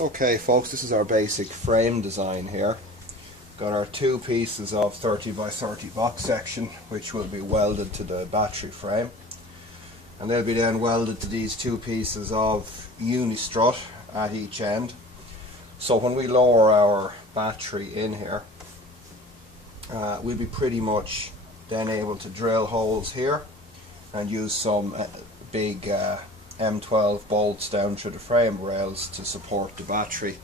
Okay folks, this is our basic frame design here. Got our two pieces of 30 by 30 box section which will be welded to the battery frame, and they'll be then welded to these two pieces of uni-strut at each end. So when we lower our battery in here, we'll be pretty much then able to drill holes here and use some big M12 bolts down through the frame rails to support the battery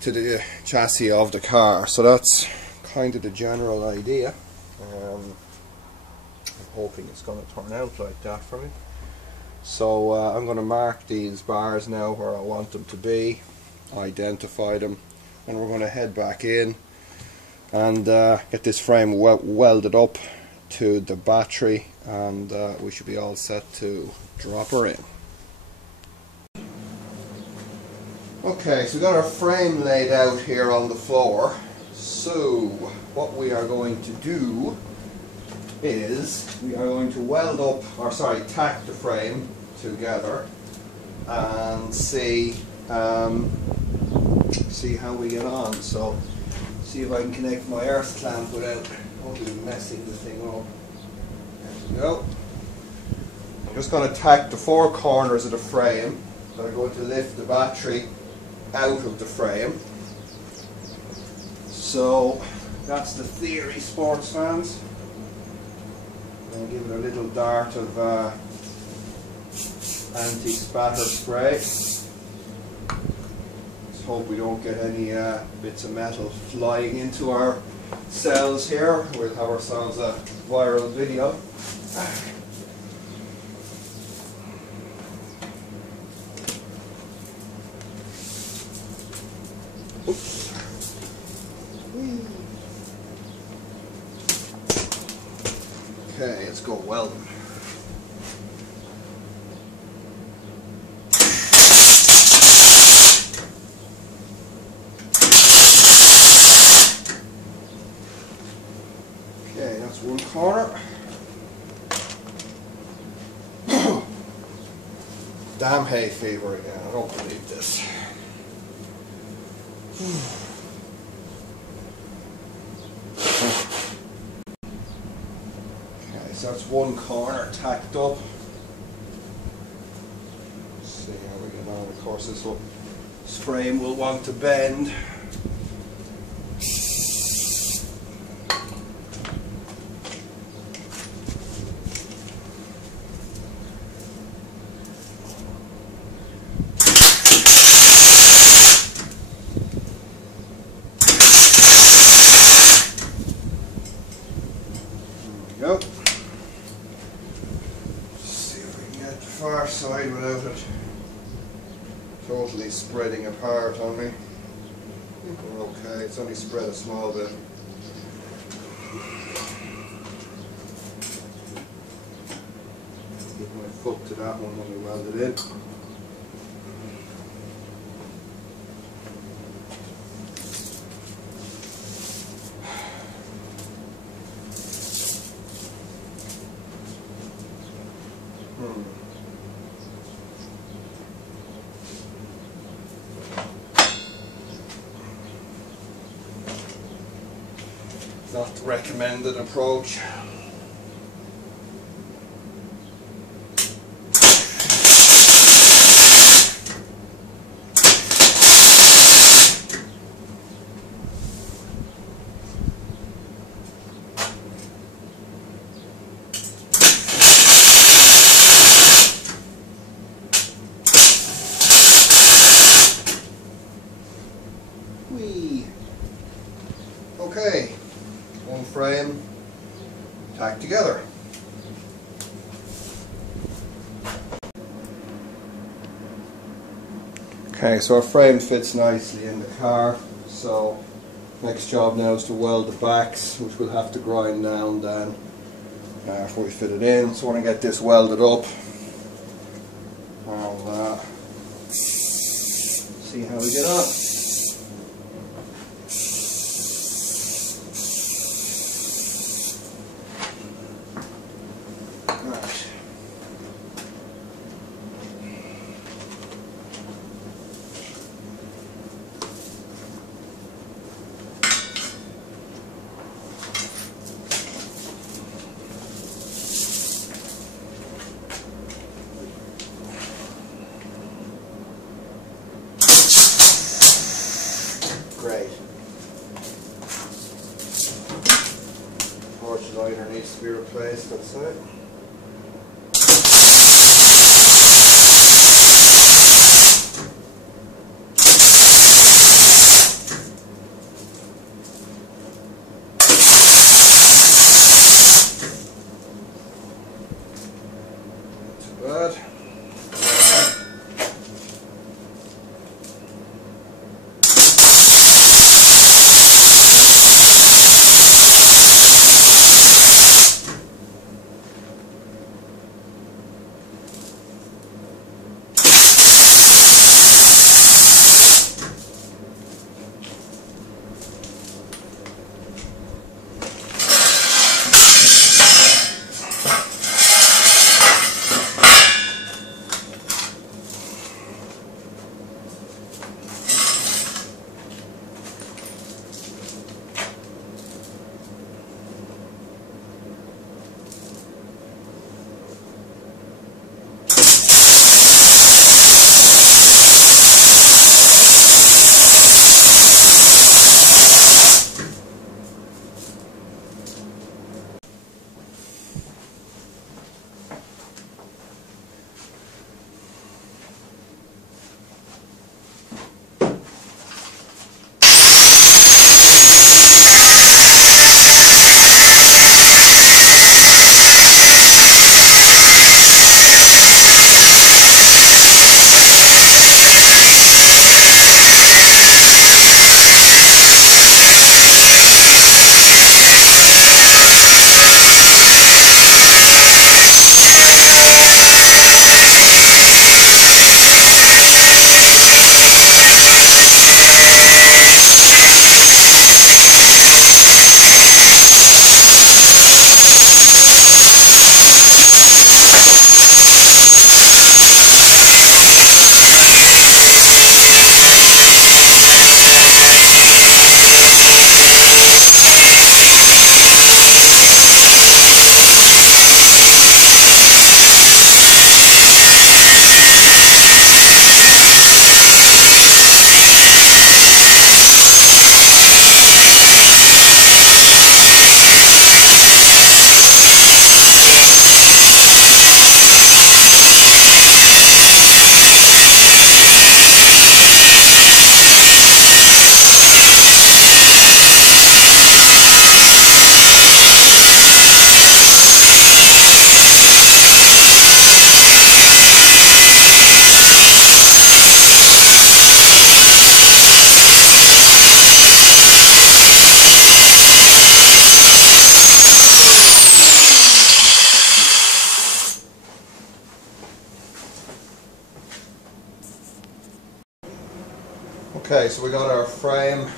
to the chassis of the car. So that's kind of the general idea. I'm hoping it's going to turn out like that for me. So I'm going to mark these bars now where I want them to be, identify them, and we're going to head back in and get this frame welded up to the battery, and we should be all set to drop her in. Okay, so we've got our frame laid out here on the floor. So what we are going to do is we are going to weld up, or sorry, tack the frame together and see how we get on. So see if I can connect my earth clamp without hopefully messing the thing up. There we go. I'm just going to tack the four corners of the frame. So I'm going to lift the battery out of the frame. So that's the theory, sports fans. And give it a little dart of anti-spatter spray. Let's hope we don't get any bits of metal flying into our cells here. We'll have ourselves a viral video. Oops. Okay, let's go welding. Okay, that's one corner. Damn hay fever again, I don't believe this. Okay, so that's one corner tacked up. Let's see how we get on. Of course, this frame will want to bend. Go. See if we can get the far side without it totally spreading apart on me. I think we're okay, it's only spread a small bit. Give my foot to that one when we weld it in. Not the recommended approach. Whee! Okay. One frame tacked together. Okay, so our frame fits nicely in the car, so next job now is to weld the backs, which we'll have to grind down then after we fit it in. So when I get this welded up, I'll see how we get on. great. Torch liner needs to be replaced, that's it. Not too bad. Okay, so we got our frame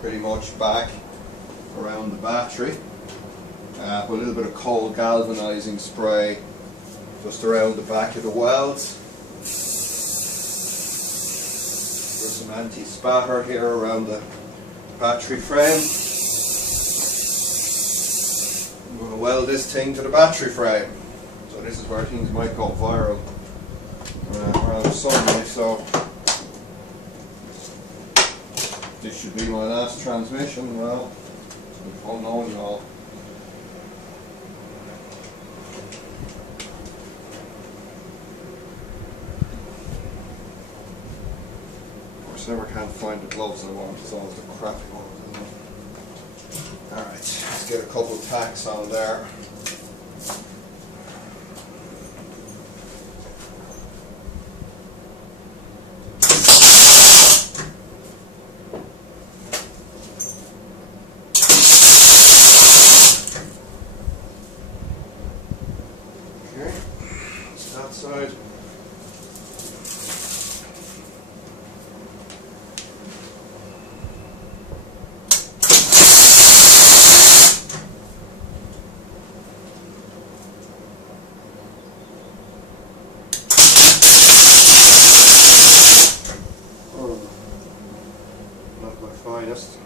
pretty much back around the battery. Put a little bit of cold galvanizing spray just around the back of the welds. There's some anti-spatter here around the battery frame. I'm going to weld this thing to the battery frame. So this is where things might go viral rather suddenly. So this should be my last transmission. Well, it's been fun knowing you all. Of course, I never can find the gloves I want. It's always the crappy ones, isn't it? Alright, let's get a couple of tacks on there. Side. Oh, not my finest.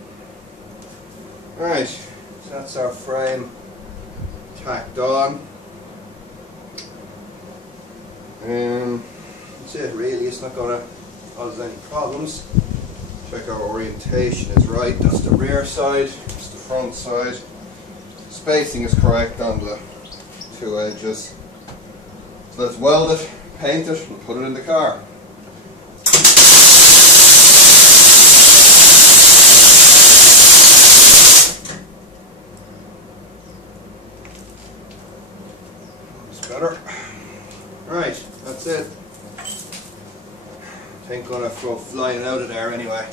Right, so that's our frame tacked on. That's it really. It's not going to cause any problems. Check our orientation is right. That's the rear side, that's the front side. Spacing is correct on the two edges. So let's weld it, paint it, and put it in the car. That's better. Right, that's it. Ain't gonna go flying out of there anyway.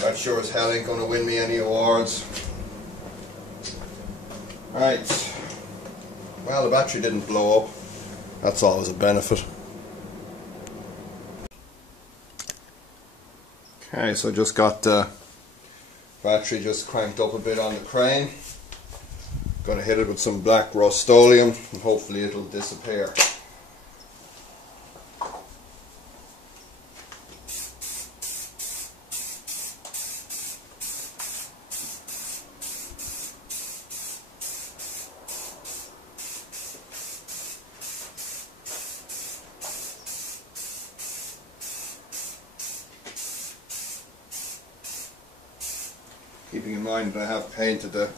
That sure as hell ain't gonna win me any awards. Right. Well, the battery didn't blow up. That's always a benefit. Okay, so just got the battery just cranked up a bit on the crane. Gonna hit it with some black Rust-Oleum and hopefully it'll disappear. Keeping in mind that I have painted the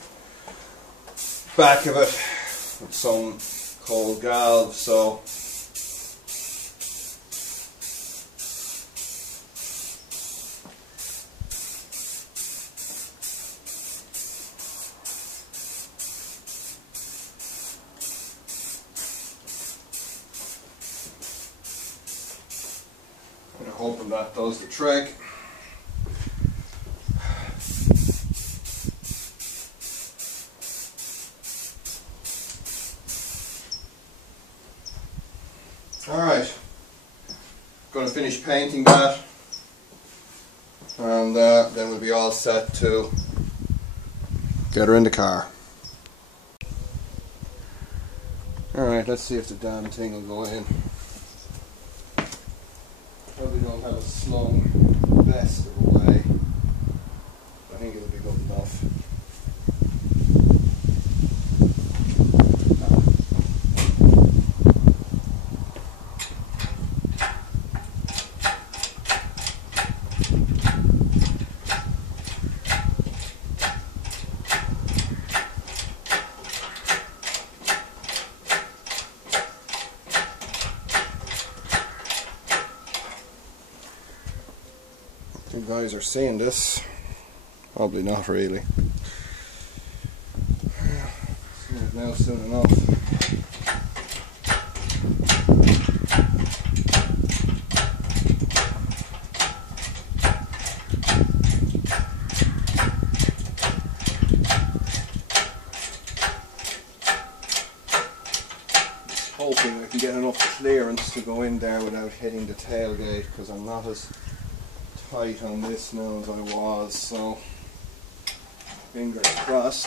back of it with some cold galv, so I'm hoping that does the trick. Alright, going to finish painting that and then we'll be all set to get her in the car. Alright, let's see if the damn thing will go in. Probably don't have a slung best of the way. I think it'll be good enough. You guys are seeing this, probably not really. See it now soon enough. Just hoping I can get enough clearance to go in there without hitting the tailgate, because I'm not as tight on this now as I was, so fingers crossed.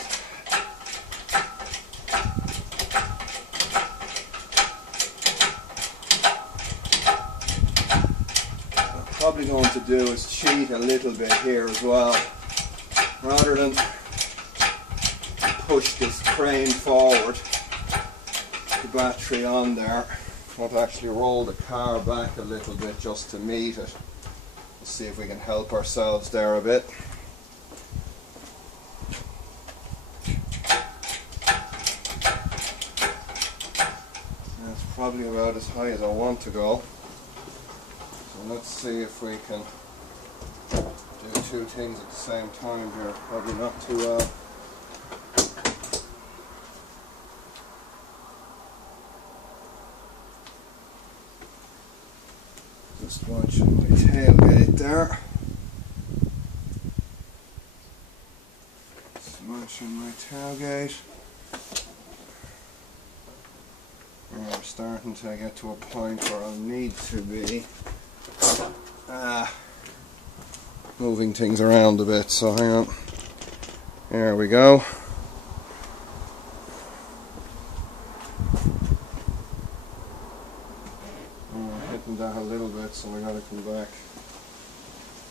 What I'm probably going to do is cheat a little bit here as well. Rather than push this crane forward, the battery on there, I want to actually roll the car back a little bit just to meet it. Let's see if we can help ourselves there a bit. That's probably about as high as I want to go. So let's see if we can do two things at the same time here. Probably not too well. Just watching my tailgate there. Smashing my tailgate. And we're starting to get to a point where I'll need to be moving things around a bit, so hang on. There we go. That a little bit, so we gotta come back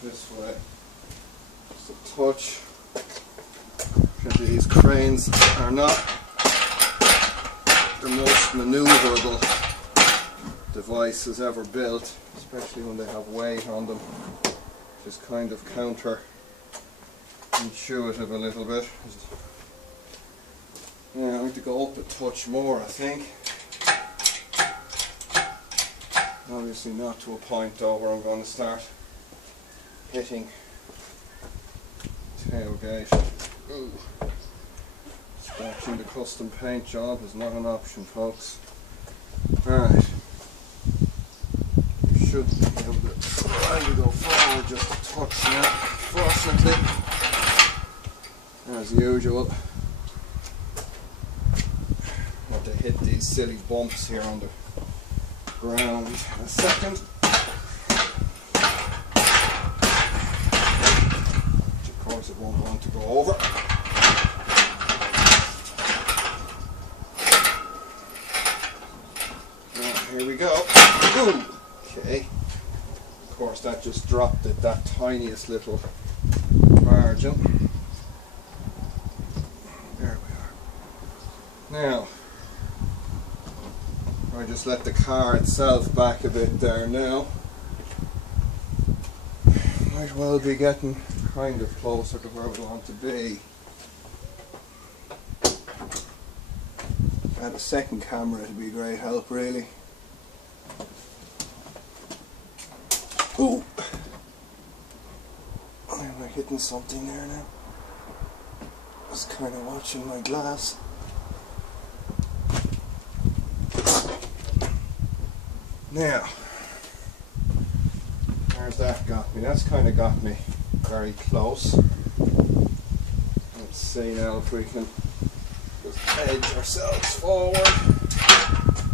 this way just a touch, because these cranes are not the most maneuverable devices ever built, especially when they have weight on them. Just kind of counter-intuitive a little bit. Yeah, I need to go up a touch more, I think. Obviously not to a point though where I'm going to start hitting tailgate. Ooh. Scratching the custom paint job is not an option, folks. Alright. You should be able to try to go forward just a touch now. Unfortunately, as usual, I have to hit these silly bumps here on the ground in a second. Which of course it won't want to go over. Here we go. Boom. Okay. Of course that just dropped it, that tiniest little margin. There we are. Now, I just let the car itself back a bit there now. Might well be getting kind of closer to where we want to be. If I had a second camera, it'd be a great help, really. Ooh! Am I hitting something there now? I was kind of watching my glass. Now, where's that got me? That's kind of got me very close. Let's see now if we can just edge ourselves forward.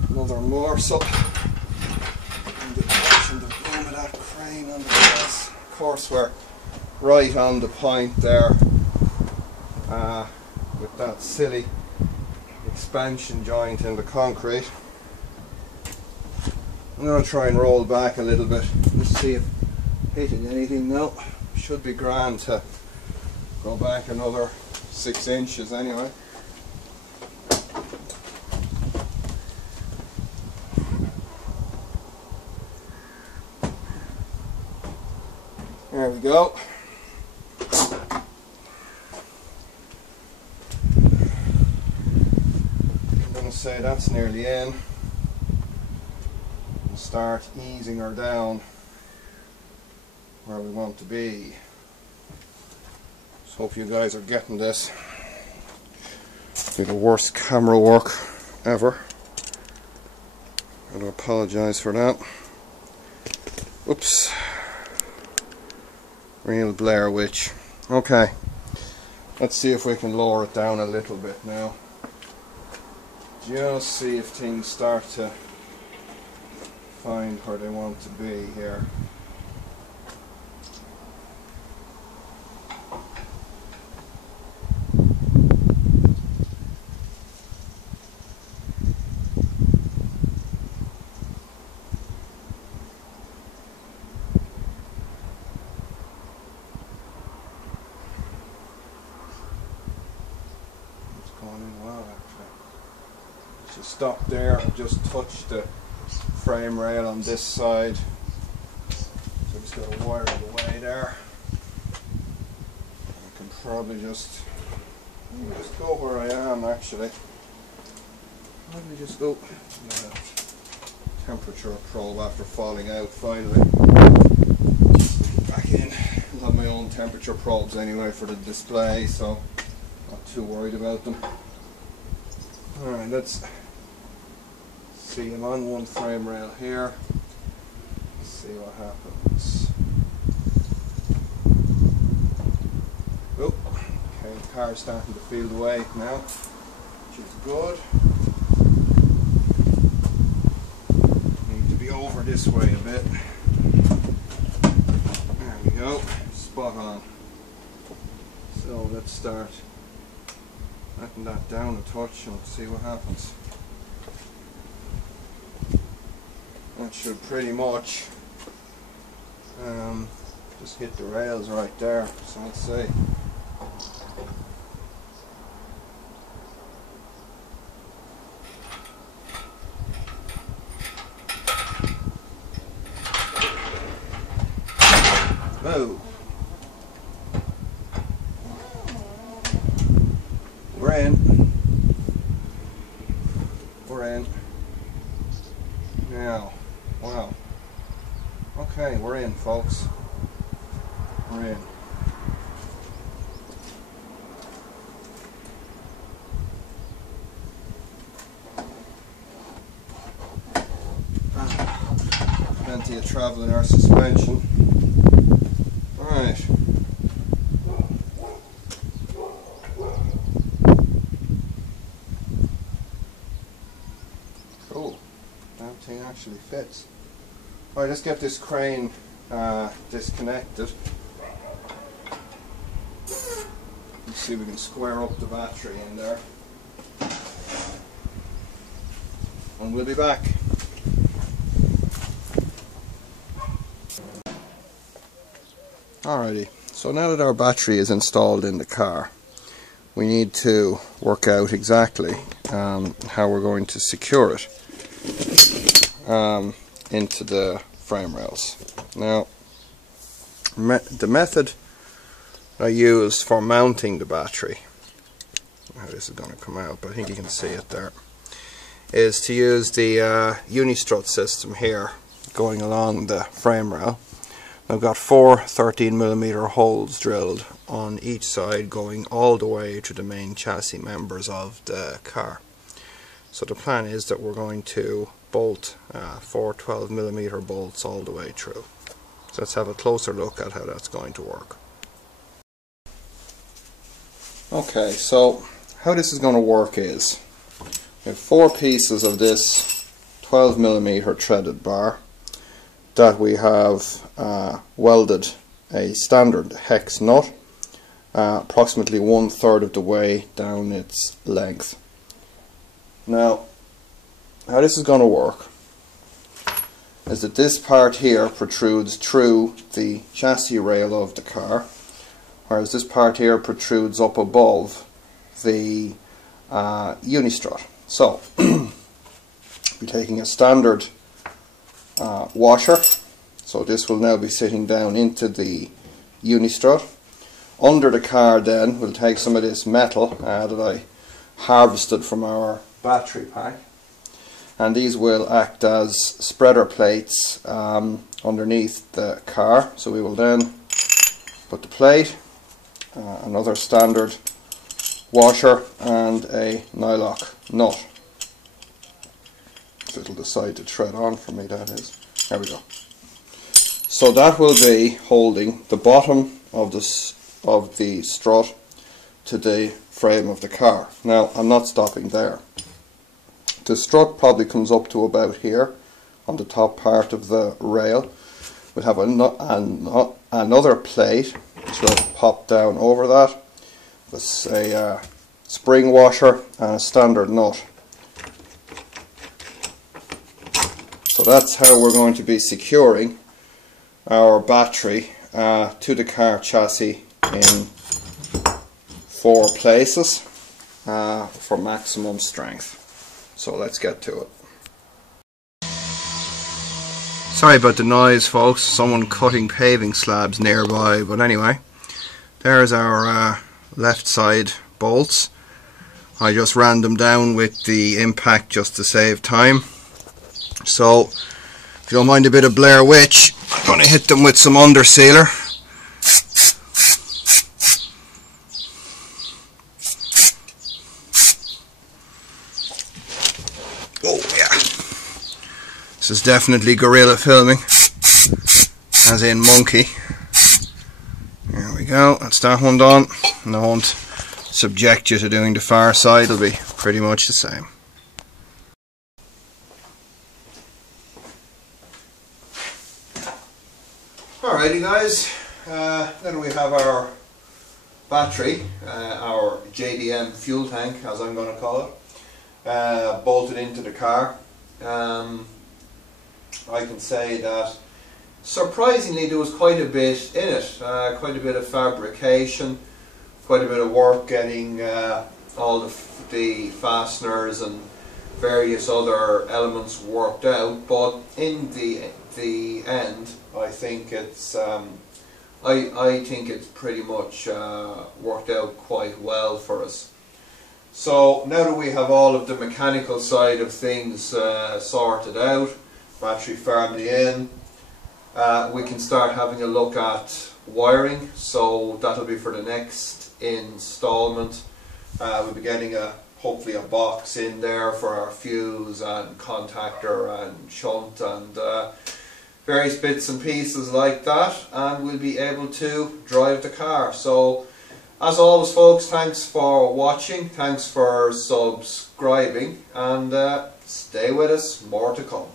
Another morsel. And watching the boom of that crane on the glass. Of course, we're right on the point there with that silly expansion joint in the concrete. I'm going to try and roll back a little bit. Let's see if hitting anything. No, should be grand to go back another 6 inches anyway. There we go. I'm going to say that's nearly in. Start easing her down where we want to be. Just hope you guys are getting this. It'll be the worst camera work ever. I do apologise for that. Oops. Real Blair Witch. Okay. Let's see if we can lower it down a little bit now. Just see if things start to find where they want to be here. It's going in well actually. Just stop there and just touch the frame rail on this side. So just got to wire it away there. I can probably just go where I am actually. Let me just go temperature probe after falling out finally. Back in. I'll have my own temperature probes anyway for the display, so not too worried about them. Alright, let's see, I'm on one frame rail here. Let's see what happens. Oh, okay, the car's starting to feel the weight now, which is good. Need to be over this way a bit. There we go, spot on. So let's start letting that down a touch and let's see what happens. That should pretty much just hit the rails right there, so let's see. Whoa. We're in. We're in. Now, wow. Okay, we're in, folks. We're in. Plenty of travel in our suspension. Alright. Cool. That thing actually fits. Alright, let's get this crane disconnected. Let's see if we can square up the battery in there. And we'll be back. Alrighty, so now that our battery is installed in the car, we need to work out exactly how we're going to secure it into the frame rails. Now, the method I use for mounting the battery, how this is going to come out, but I think you can see it there, is to use the uni-strut system here going along the frame rail. I've got 4 13mm holes drilled on each side going all the way to the main chassis members of the car. So the plan is that we're going to bolt 4 12mm bolts all the way through. So let's have a closer look at how that's going to work. Okay, so how this is going to work is we have 4 pieces of this 12mm threaded bar that we have welded a standard hex nut approximately 1/3 of the way down its length. Now, how this is going to work is that this part here protrudes through the chassis rail of the car, whereas this part here protrudes up above the uni-strut. So, we're taking a standard washer, so this will now be sitting down into the uni-strut. Under the car then we'll take some of this metal that I harvested from our battery pack, and these will act as spreader plates underneath the car. So we will then put the plate, another standard washer and a nylock nut. It'll decide to thread on for me, that is. There we go. So that will be holding the bottom of the strut to the frame of the car. Now, I'm not stopping there. The strut probably comes up to about here on the top part of the rail. We'll have another plate which will pop down over that with a spring washer and a standard nut. So that's how we're going to be securing our battery to the car chassis in 4 places for maximum strength. So let's get to it. Sorry about the noise, folks, someone cutting paving slabs nearby, but anyway, there's our left side bolts. I just ran them down with the impact just to save time. So, if you don't mind a bit of Blair Witch, I'm going to hit them with some under sealer. Oh yeah, this is definitely guerrilla filming, as in monkey. There we go, that's that one done, and I won't subject you to doing the far side, it'll be pretty much the same. Alrighty guys, now that we have our battery, our JDM fuel tank as I'm going to call it, bolted into the car, I can say that surprisingly there was quite a bit in it, quite a bit of fabrication, quite a bit of work getting all the fasteners and various other elements worked out, but in the end I think it's I think it's pretty much worked out quite well for us. So now that we have all of the mechanical side of things sorted out, battery firmly in, we can start having a look at wiring. So that'll be for the next installment. We'll be getting hopefully a box in there for our fuse and contactor and shunt and various bits and pieces like that, and we'll be able to drive the car. So as always folks, thanks for watching, thanks for subscribing, and stay with us, more to come.